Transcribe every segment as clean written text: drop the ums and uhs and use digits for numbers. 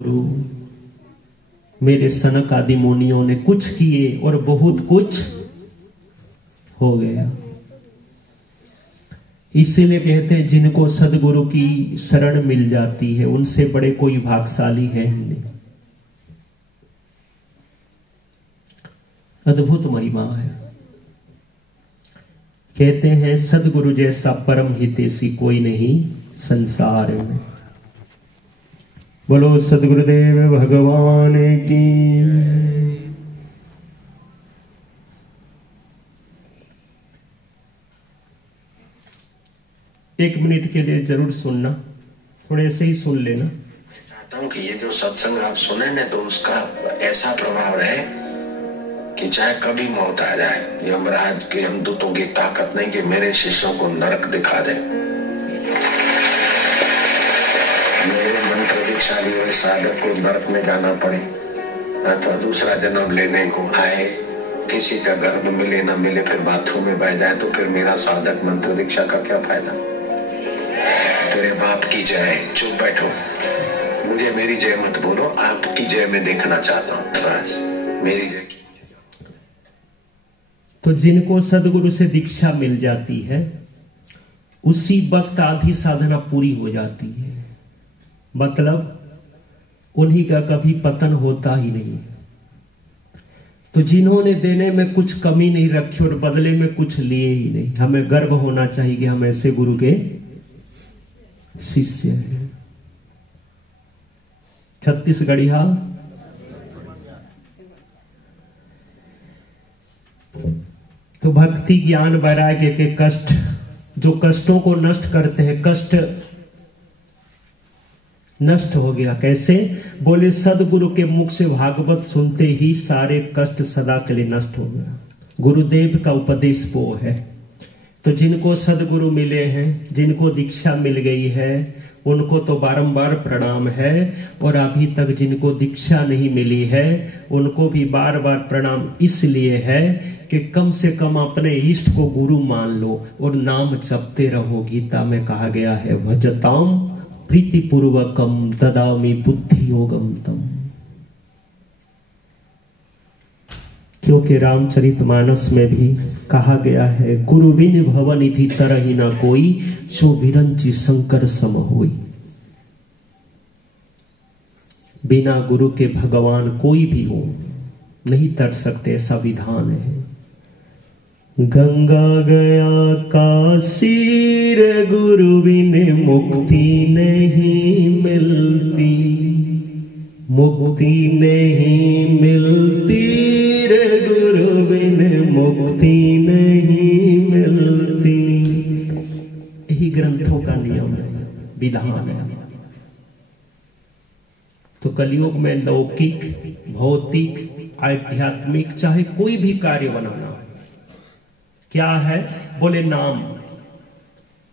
गुरु मेरे सनक आदि मुनियों ने कुछ किए और बहुत कुछ हो गया। इसीलिए कहते हैं जिनको सदगुरु की शरण मिल जाती है उनसे बड़े कोई भाग्यशाली है ही नहीं। अद्भुत महिमा है। कहते हैं सदगुरु जैसा परम हितैषी कोई नहीं संसार में। बोलो सदगुरुदेव भगवान की। एक मिनट के लिए जरूर सुनना, थोड़े से ही सुन लेना। चाहता हूं कि ये जो सत्संग आप सुने ना तो उसका ऐसा प्रभाव रहे कि चाहे कभी मौत आ जाए, यमराज के यमदूतों की ताकत नहीं कि मेरे शिष्यों को नरक दिखा दे। मेरे मंत्र दीक्षा लिए साधक को नरक में जाना पड़े अथवा दूसरा जन्म लेने को आए, किसी का गर्भ मिले ना मिले, फिर बाथरूम में बह जाए, तो फिर मेरा साधक मंत्र दीक्षा का क्या फायदा। तेरे बाप की जय। चुप बैठो, मुझे मेरी जय मत बोलो, आपकी जय मैं देखना चाहता हूँ, बस मेरी जय की। तो जिनको सदगुरु से दीक्षा मिल जाती है उसी वक्त आधी साधना पूरी हो जाती है। मतलब उन्हीं का कभी पतन होता ही नहीं। तो जिन्होंने देने में कुछ कमी नहीं रखी और बदले में कुछ लिए ही नहीं, हमें गर्व होना चाहिए कि हम ऐसे गुरु के शिष्य हैं। छत्तीसगढ़िया तो भक्ति ज्ञान वैराग्य के कष्ट, जो कष्टों को नष्ट करते हैं, कष्ट नष्ट हो गया। कैसे? बोले सदगुरु के मुख से भागवत सुनते ही सारे कष्ट सदा के लिए नष्ट हो गया। गुरुदेव का उपदेश वो है। तो जिनको सदगुरु मिले हैं, जिनको दीक्षा मिल गई है, उनको तो बारंबार प्रणाम है, और अभी तक जिनको दीक्षा नहीं मिली है उनको भी बार बार प्रणाम इसलिए है कि कम से कम अपने इष्ट को गुरु मान लो और नाम जपते रहो। गीता में कहा गया है भजताम प्रीतिपूर्वकम ददामि बुद्धि योगम तम। क्योंकि रामचरितमानस में भी कहा गया है गुरु बिन भवनिधि तरहि न कोई, जो विरंची शंकर सम होई। बिना गुरु के भगवान कोई भी हो नहीं तर सकते, ऐसा विधान है। गंगा गया काशी रे गुरु बिन मुक्ति नहीं मिलती, मुक्ति नहीं मिलती रे गुरु बिन मुक्ति नहीं मिलती। यही ग्रंथों का नियम है, विधान है। तो कलयुग में लौकिक, भौतिक, आध्यात्मिक चाहे कोई भी कार्य बनाना क्या है? बोले नाम।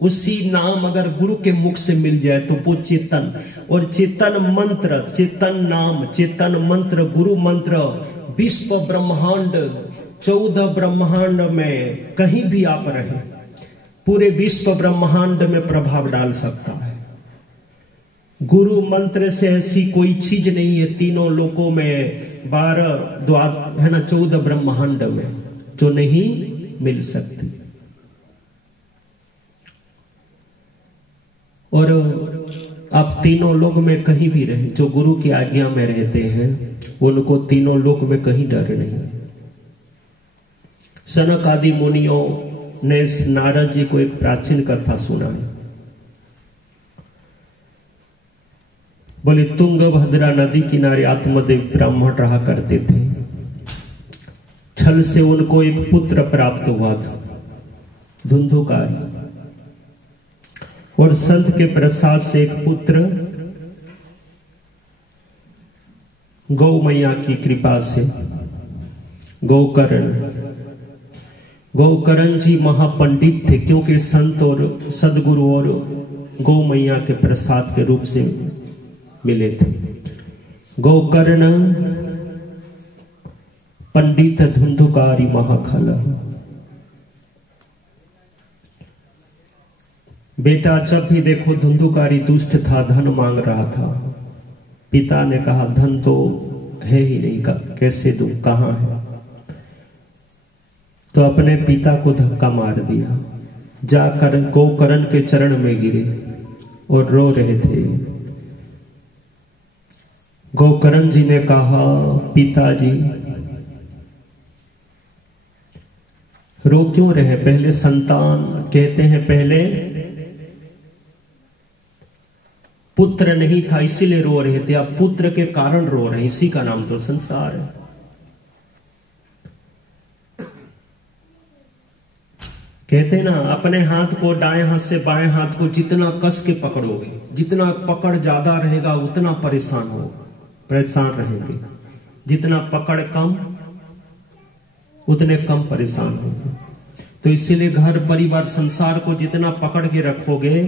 उसी नाम अगर गुरु के मुख से मिल जाए तो वो चेतन, और चेतन मंत्र, चेतन नाम, चेतन मंत्र, गुरु मंत्र विश्व ब्रह्मांड 14 ब्रह्मांड में कहीं भी आप रहे, पूरे विश्व ब्रह्मांड में प्रभाव डाल सकता है। गुरु मंत्र से ऐसी कोई चीज नहीं है तीनों लोकों में, 12 द्वार है ना, 14 ब्रह्मांड में, जो नहीं मिल सकती। और आप तीनों लोक में कहीं भी रहे, जो गुरु की आज्ञा में रहते हैं उनको तीनों लोक में कहीं डर नहीं। सनक आदि मुनियों ने नारद जी को एक प्राचीन कथा सुनाई। बोले तुंगभद्रा नदी किनारे आत्मदेव ब्राह्मण रहा करते थे। छल से उनको एक पुत्र प्राप्त हुआ था, धुंधुकारी, और संत के प्रसाद से एक पुत्र गौ मैया की कृपा से गौकर्ण। गौकर्ण जी महापंडित थे, क्योंकि संत और सदगुरु और गौ मैया के प्रसाद के रूप से मिले थे। गौकर्ण पंडित धुंधुकारी महाखल। बेटा जब भी देखो धुंधुकारी दुष्ट था, धन मांग रहा था, पिता ने कहा धन तो है ही नहीं, कैसे दूं, कहां है? तो अपने पिता को धक्का मार दिया, जाकर गोकर्ण के चरण में गिरे और रो रहे थे। गोकर्ण जी ने कहा पिताजी रो क्यों रहे? पहले संतान कहते हैं पहले पुत्र नहीं था इसीलिए रो रहे थे, अब पुत्र के कारण रो रहे हैं, इसी का नाम तो संसार है। कहते ना अपने हाथ को दाएं हाथ से बाएं हाथ को जितना कस के पकड़ोगे, जितना पकड़ ज्यादा रहेगा उतना परेशान रहेंगे, जितना पकड़ कम उतने कम परेशान होंगे। तो इसीलिए घर परिवार संसार को जितना पकड़ के रखोगे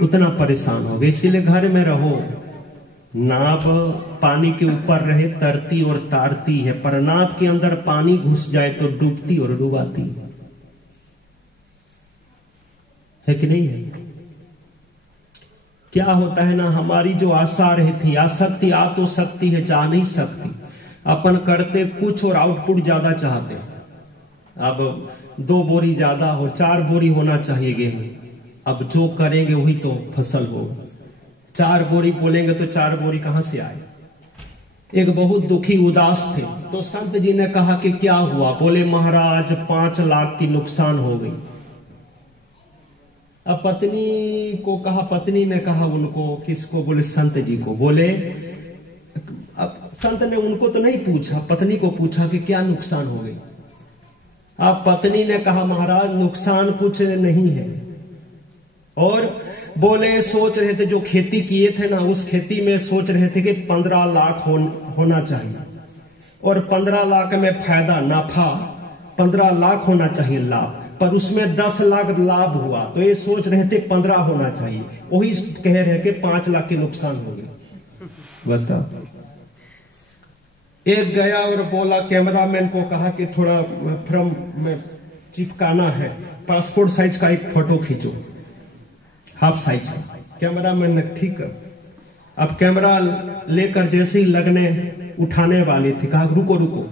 उतना परेशान होगे। इसीलिए घर में रहो, नाव पानी के ऊपर रहे तरती और तारती है, पर नाव के अंदर पानी घुस जाए तो डूबती और डुबाती है कि नहीं है? क्या होता है ना, हमारी जो आशा रहती, आसक्ति आ तो सकती है, जा नहीं सकती। अपन करते कुछ और आउटपुट ज्यादा चाहते हैं। अब 2 बोरी ज्यादा और 4 बोरी होना चाहिए गेहूं, अब जो करेंगे वही तो फसल होगा। 4 बोरी बोलेंगे तो 4 बोरी कहां से आए? एक बहुत दुखी उदास थे, तो संत जी ने कहा कि क्या हुआ? बोले महाराज 5 लाख की नुकसान हो गई। अब पत्नी को कहा, पत्नी ने कहा उनको, किसको? बोले संत जी को। बोले अब संत ने उनको तो नहीं पूछा, पत्नी को पूछा कि क्या नुकसान हो गई। अब पत्नी ने कहा महाराज नुकसान कुछ नहीं है। और बोले सोच रहे थे जो खेती किए थे ना, उस खेती में सोच रहे थे कि 15 लाख होना चाहिए, और 15 लाख में फायदा नफा 15 लाख होना चाहिए लाभ, पर उसमें 10 लाख लाभ हुआ, तो ये सोच रहे थे 15 होना चाहिए, वही कह रहे कि 5 लाख की नुकसान हो गई। बता, एक गया और बोला, कैमरामैन को कहा कि थोड़ा फ्रेम में चिपकाना है, पासपोर्ट साइज का एक फोटो खींचो, हाफ साइज का। कैमरामैन ने ठीक है। अब कैमरा लेकर जैसे ही लगने उठाने वाले थे, कहा रुको रुको,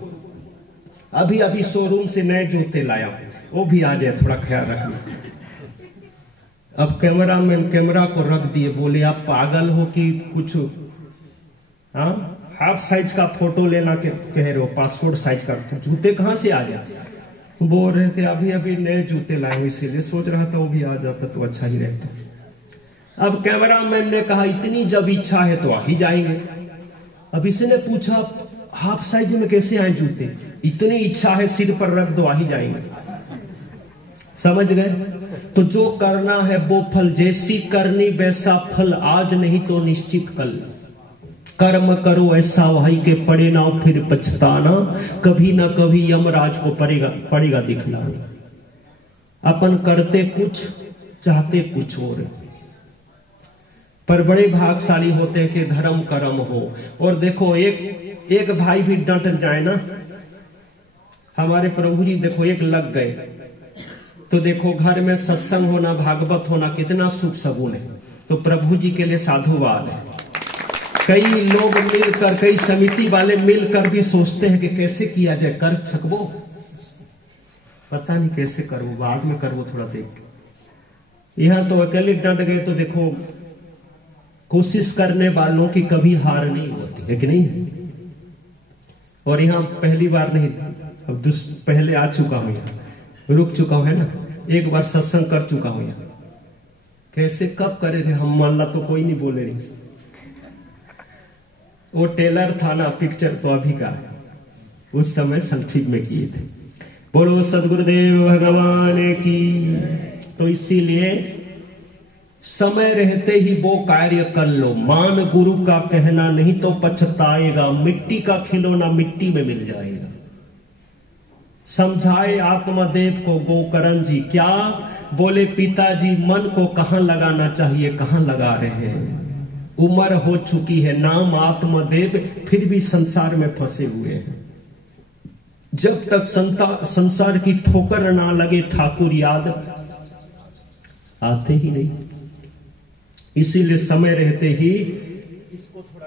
अभी अभी शोरूम से नए जूते लाया, वो भी आ जाए, थोड़ा ख्याल रखना। अब कैमरामैन कैमरा को रख दिए, बोले आप पागल हो कि कुछ? हाँ, हाफ साइज का फोटो लेना के कह रहे हो, पासपोर्ट साइज का जूते कहां से आ जाए? बोल रहे थे अभी अभी नए जूते लाए हो, इसीलिए सोच रहा था वो भी आ जाता तो अच्छा ही रहता। अब कैमरामैन ने कहा इतनी जब इच्छा है तो आ ही जाएंगे। अब इसने पूछा हाफ साइज में कैसे आए जूते? इतनी इच्छा है सिर पर रख दो, आ ही जाएंगे। समझ गए? तो जो करना है वो फल, जैसी करनी वैसा फल, आज नहीं तो निश्चित कल। कर्म करो ऐसा वही के पड़े ना फिर पछताना, कभी ना कभी यमराज को पड़ेगा दिखलाना। अपन करते कुछ चाहते कुछ और, पर बड़े भागशाली होते हैं कि धर्म कर्म हो। और देखो एक भाई भी डट जाए ना, हमारे प्रभु जी देखो एक लग गए तो देखो घर में सत्संग होना, भागवत होना कितना शुभ सगुन है। तो प्रभु जी के लिए साधुवाद है। कई लोग मिलकर, कई समिति वाले मिलकर भी सोचते हैं कि कैसे किया जाए, कर सकबो, पता नहीं कैसे करो, बाद में करो थोड़ा देख। यहां तो अकेले डट गए तो देखो कोशिश करने वालों की कभी हार नहीं होती है कि नहीं? और यहां पहली बार नहीं, अब पहले आ चुका हूं, यहाँ रुक चुका हूं, है ना, एक बार सत्संग कर चुका हूं यहाँ। कैसे कब करे थे हम, मान ला तो कोई नहीं बोले नहीं। वो टेलर था ना, पिक्चर तो अभी का है, उस समय संक्षिप्त में किए थे। बोलो सदगुरुदेव भगवान की। तो इसीलिए समय रहते ही वो कार्य कर लो, मान गुरु का कहना नहीं तो पछताएगा, मिट्टी का खिलौना मिट्टी में मिल जाएगा। समझाए आत्मदेव को गोकर्ण जी, क्या बोले पिताजी मन को कहां लगाना चाहिए, कहां लगा रहे हैं, उम्र हो चुकी है, नाम आत्मदेव, फिर भी संसार में फंसे हुए हैं। जब तक संसार की ठोकर ना लगे ठाकुर याद आते ही नहीं। इसीलिए समय रहते ही इसको थोड़ा